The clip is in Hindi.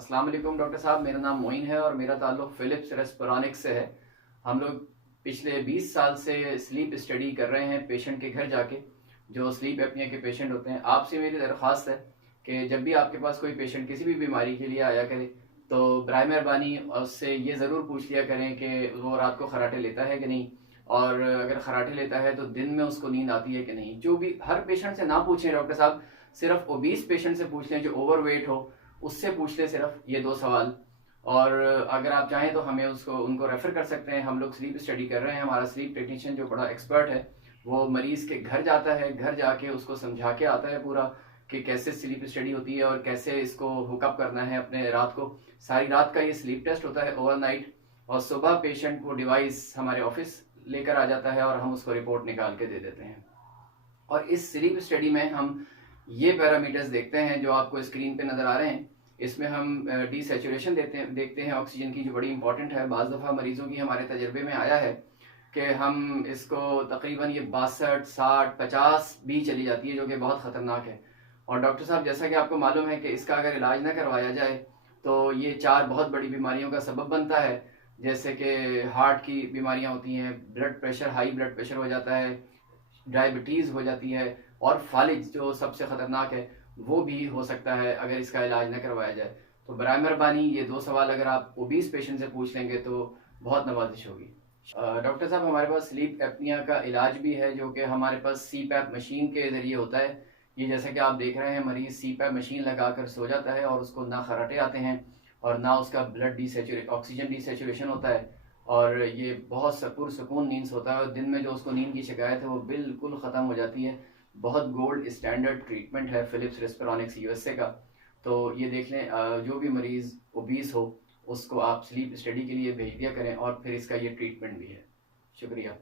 अस्सलाम वालेकुम डॉक्टर साहब, मेरा नाम मोइन है और मेरा ताल्लुक़ फिलिप्स रेस्पिरोनिक्स से है। हम लोग पिछले 20 साल से स्लीप स्टडी कर रहे हैं पेशेंट के घर जाके, जो स्लीप एपनिया के पेशेंट होते हैं। आपसे मेरी दरख्वास्त है कि जब भी आपके पास कोई पेशेंट किसी भी बीमारी के लिए आया करे तो बराए मेहरबानी उससे ये ज़रूर पूछ लिया करें कि वो रात को खर्राटे लेता है कि नहीं, और अगर खर्राटे लेता है तो दिन में उसको नींद आती है कि नहीं। जो भी हर पेशेंट से ना पूछें डॉक्टर साहब, सिर्फ ओबीस पेशेंट से पूछ लें जो ओवरवेट हो, उससे पूछ ले सिर्फ ये 2 सवाल। और अगर आप चाहें तो हमें उनको रेफर कर सकते हैं। हम लोग स्लीप स्टडी कर रहे हैं। हमारा स्लीप टेक्नीशियन जो बड़ा एक्सपर्ट है वो मरीज के घर जाता है, घर जाके उसको समझा के आता है पूरा कि कैसे स्लीप स्टडी होती है और कैसे इसको हुकअप करना है अपने रात को। सारी रात का ये स्लीप टेस्ट होता है ओवरनाइट, और सुबह पेशेंट वो डिवाइस हमारे ऑफिस लेकर आ जाता है और हम उसको रिपोर्ट निकाल के दे देते हैं। और इस स्लीप स्टडी में हम ये पैरामीटर्स देखते हैं जो आपको स्क्रीन पे नज़र आ रहे हैं। इसमें हम डीसेचुरेशन देखते हैं ऑक्सीजन की, जो बड़ी इंपॉर्टेंट है। बाज़ दफ़ा मरीज़ों की हमारे तजर्बे में आया है कि हम इसको तकरीबन ये 62, 60, 50 भी चली जाती है, जो कि बहुत ख़तरनाक है। और डॉक्टर साहब, जैसा कि आपको मालूम है कि इसका अगर इलाज ना करवाया जाए तो ये 4 बहुत बड़ी बीमारियों का सबब बनता है, जैसे कि हार्ट की बीमारियां होती हैं, blood pressure, high blood pressure हो जाता है, डायबिटीज़ हो जाती है, और फालिज जो सबसे ख़तरनाक है वो भी हो सकता है अगर इसका इलाज न करवाया जाए। तो बराए मेहरबानी ये 2 सवाल अगर आप ओबीस पेशेंट से पूछ लेंगे तो बहुत नवाजिश होगी। डॉक्टर साहब, हमारे पास स्लीप एपनिया का इलाज भी है जो कि हमारे पास सीपैप मशीन के ज़रिए होता है। ये जैसा कि आप देख रहे हैं, मरीज़ सीपैप मशीन लगाकर सो जाता है और उसको ना खर्राटे आते हैं और ना उसका ऑक्सीजन डिसेचुरेशन होता है, और ये बहुत पुरसुकून नींद सोता है। और दिन में जो उसको नींद की शिकायत है वो बिल्कुल ख़त्म हो जाती है। बहुत गोल्ड स्टैंडर्ड ट्रीटमेंट है फिलिप्स रेस्पिरोनिक्स यूएसए का। तो ये देख लें, जो भी मरीज़ ओबीस हो उसको आप स्लीप स्टडी के लिए भेज दिया करें, और फिर इसका ये ट्रीटमेंट भी है। शुक्रिया।